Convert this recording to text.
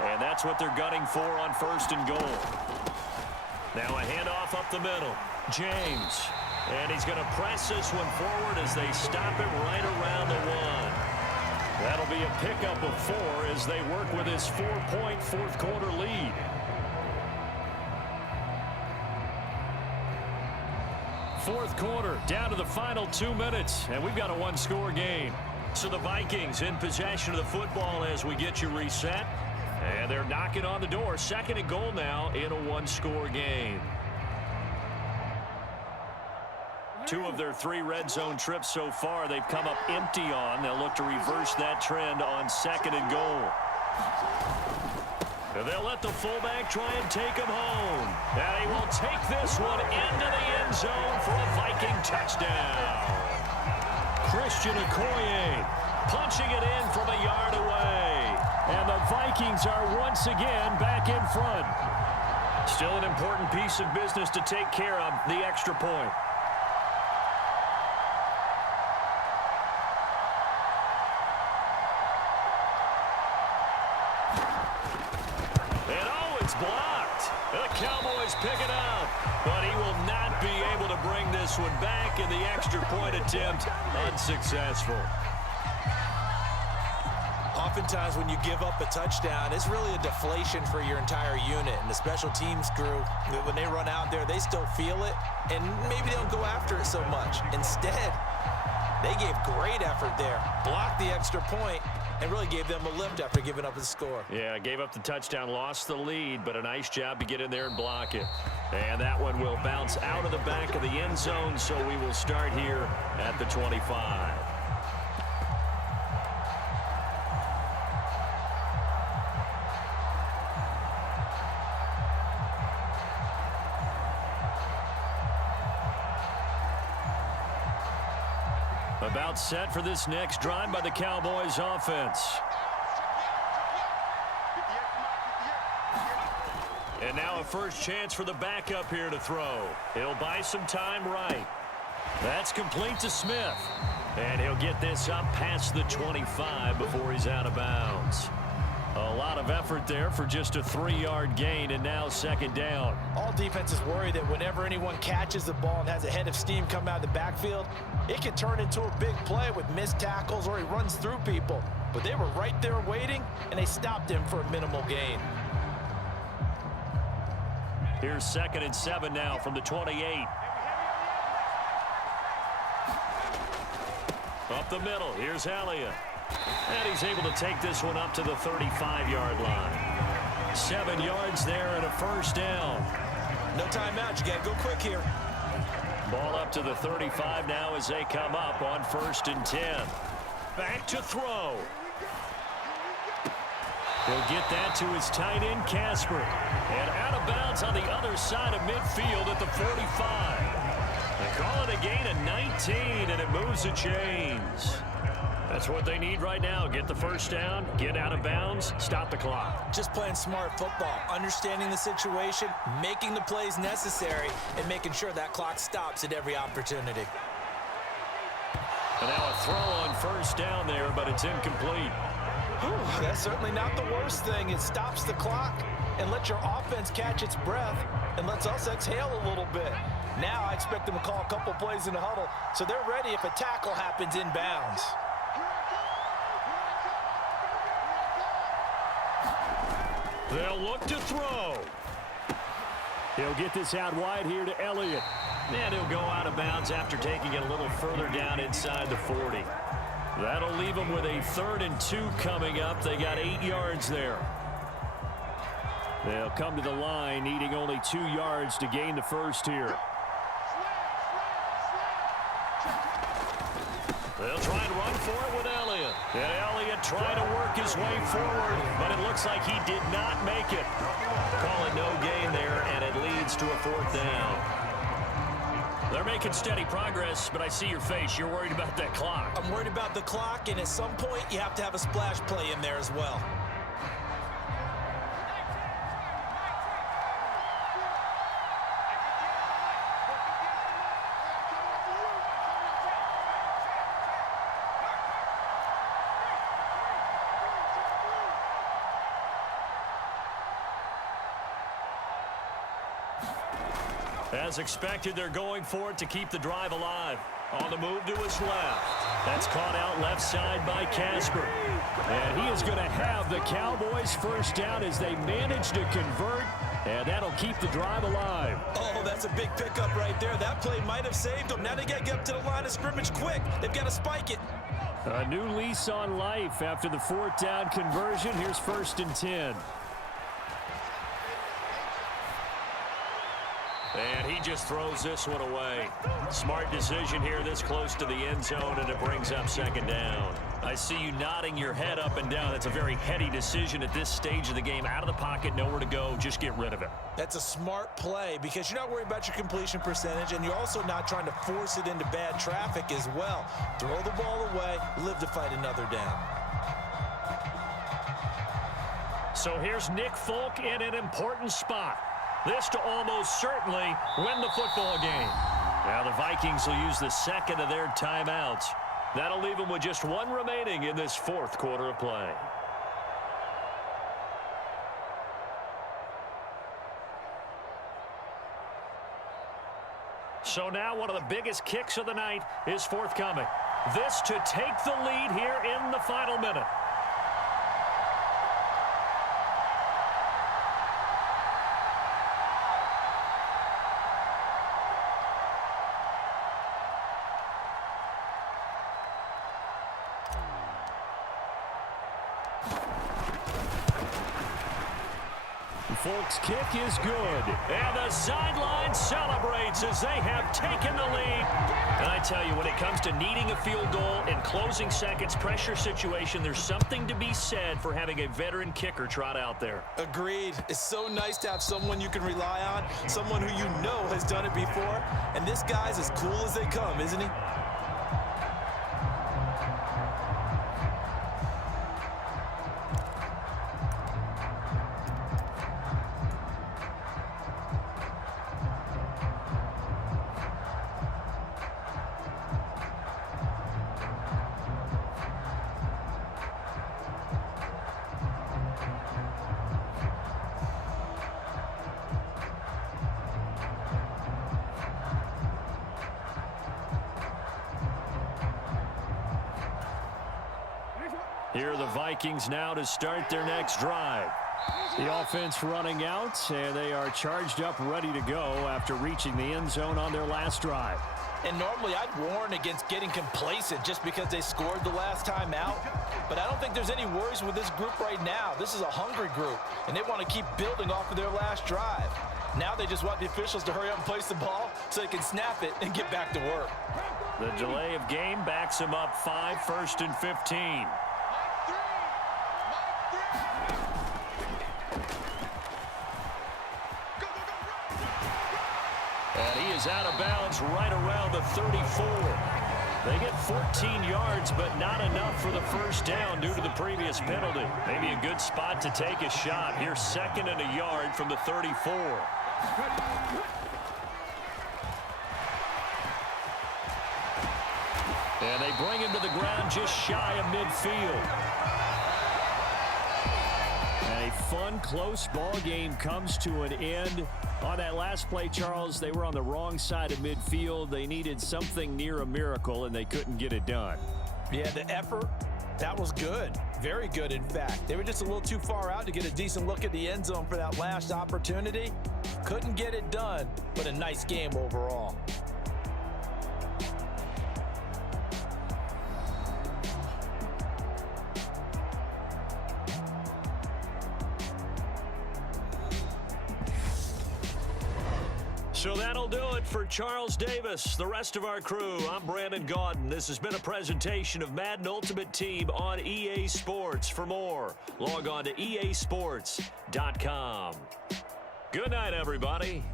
And that's what they're gunning for on 1st and goal. Now a handoff up the middle. James. And he's going to press this one forward as they stop him right around the 1. That'll be a pickup of 4 as they work with his 4-point fourth-quarter lead. Fourth quarter, down to the final 2 minutes, and we've got a one-score game. So the Vikings in possession of the football as we get you reset. And they're knocking on the door. 2nd and goal now in a one-score game. 2 of their 3 red zone trips so far they've come up empty on. They'll look to reverse that trend on 2nd and goal. And they'll let the fullback try and take him home. And he will take this one into the end zone for a Viking touchdown. Christian Okoye punching it in from a yard away. And the Vikings are once again back in front. Still an important piece of business to take care of, the extra point. Blocked. The Cowboys pick it up, but he will not be able to bring this one back, and the extra point attempt unsuccessful. Oftentimes when you give up a touchdown, it's really a deflation for your entire unit. And the special teams crew, when they run out there, they still feel it, and maybe they don't go after it so much. Instead, they gave great effort there, blocked the extra point, and really gave them a lift after giving up the score. Yeah, gave up the touchdown, lost the lead, but a nice job to get in there and block it. And that one will bounce out of the back of the end zone, so we will start here at the 25. About set for this next drive by the Cowboys offense. And now a first chance for the backup here to throw. He'll buy some time right. That's complete to Smith. And he'll get this up past the 25 before he's out of bounds. A lot of effort there for just a 3-yard gain, and now 2nd down. All defenses worry that whenever anyone catches the ball and has a head of steam come out of the backfield, it can turn into a big play with missed tackles or he runs through people. But they were right there waiting, and they stopped him for a minimal gain. Here's 2nd and 7 now from the 28. Up the middle, here's Elliott. And he's able to take this one up to the 35-yard line. 7 yards there and a first down. No timeout. You got to go quick here. Ball up to the 35 now as they come up on 1st and 10. Back to throw. He'll get that to his tight end, Casper. And out of bounds on the other side of midfield at the 45. They call it a gain of 19, and it moves the chains. That's what they need right now. Get the first down, get out of bounds, stop the clock. Just playing smart football, understanding the situation, making the plays necessary, and making sure that clock stops at every opportunity. And now a throw on first down there, but it's incomplete. Whew, that's certainly not the worst thing. It stops the clock and lets your offense catch its breath and lets us exhale a little bit. Now I expect them to call a couple plays in the huddle so they're ready if a tackle happens inbounds. They'll look to throw. He'll get this out wide here to Elliott. And he'll go out of bounds after taking it a little further down inside the 40. That'll leave them with a 3rd and 2 coming up. They got 8 yards there. They'll come to the line needing only 2 yards to gain the first here. They'll try and run for it with Elliott. And Elliott trying to work his way forward, but it looks like he did not make it. Call it no gain there, and it leads to a 4th down. They're making steady progress, but I see your face. You're worried about that clock. I'm worried about the clock, and at some point, you have to have a splash play in there as well. As expected, they're going for it to keep the drive alive. On the move to his left. That's caught out left side by Casper. And he is going to have the Cowboys first down as they manage to convert. And that'll keep the drive alive. Oh, that's a big pickup right there. That play might have saved them. Now they got to get up to the line of scrimmage quick. They've got to spike it. A new lease on life after the fourth down conversion. Here's 1st and 10. And he just throws this one away. Smart decision here this close to the end zone, and it brings up 2nd down. I see you nodding your head up and down. That's a very heady decision at this stage of the game. Out of the pocket, nowhere to go. Just get rid of it. That's a smart play because you're not worried about your completion percentage, and you're also not trying to force it into bad traffic as well. Throw the ball away, live to fight another down. So here's Nick Folk in an important spot. This to almost certainly win the football game. Now the Vikings will use the second of their timeouts. That'll leave them with just one remaining in this 4th quarter of play. So now one of the biggest kicks of the night is forthcoming. This to take the lead here in the final minute. Folks' kick is good. And the sideline celebrates as they have taken the lead. And I tell you, when it comes to needing a field goal in closing seconds, pressure situation, there's something to be said for having a veteran kicker trot out there. Agreed. It's so nice to have someone you can rely on, someone who you know has done it before. And this guy's as cool as they come, isn't he? Here are the Vikings now to start their next drive. The offense running out, and they are charged up, ready to go after reaching the end zone on their last drive. And normally I'd warn against getting complacent just because they scored the last time out. But I don't think there's any worries with this group right now. This is a hungry group, and they want to keep building off of their last drive. Now they just want the officials to hurry up and place the ball so they can snap it and get back to work. The delay of game backs them up 5, 1st and 15. And he is out of bounds right around the 34. They get 14 yards, but not enough for the first down due to the previous penalty. Maybe a good spot to take a shot. Here, 2nd and a yard from the 34. And they bring him to the ground just shy of midfield. And a fun, close ball game comes to an end. On that last play, Charles, they were on the wrong side of midfield. They needed something near a miracle, and they couldn't get it done. Yeah, the effort, that was good. Very good, in fact. They were just a little too far out to get a decent look at the end zone for that last opportunity. Couldn't get it done, but a nice game overall. So that'll do it for Charles Davis, the rest of our crew. I'm Brandon Gaudin. This has been a presentation of Madden Ultimate Team on EA Sports. For more, log on to easports.com. Good night, everybody.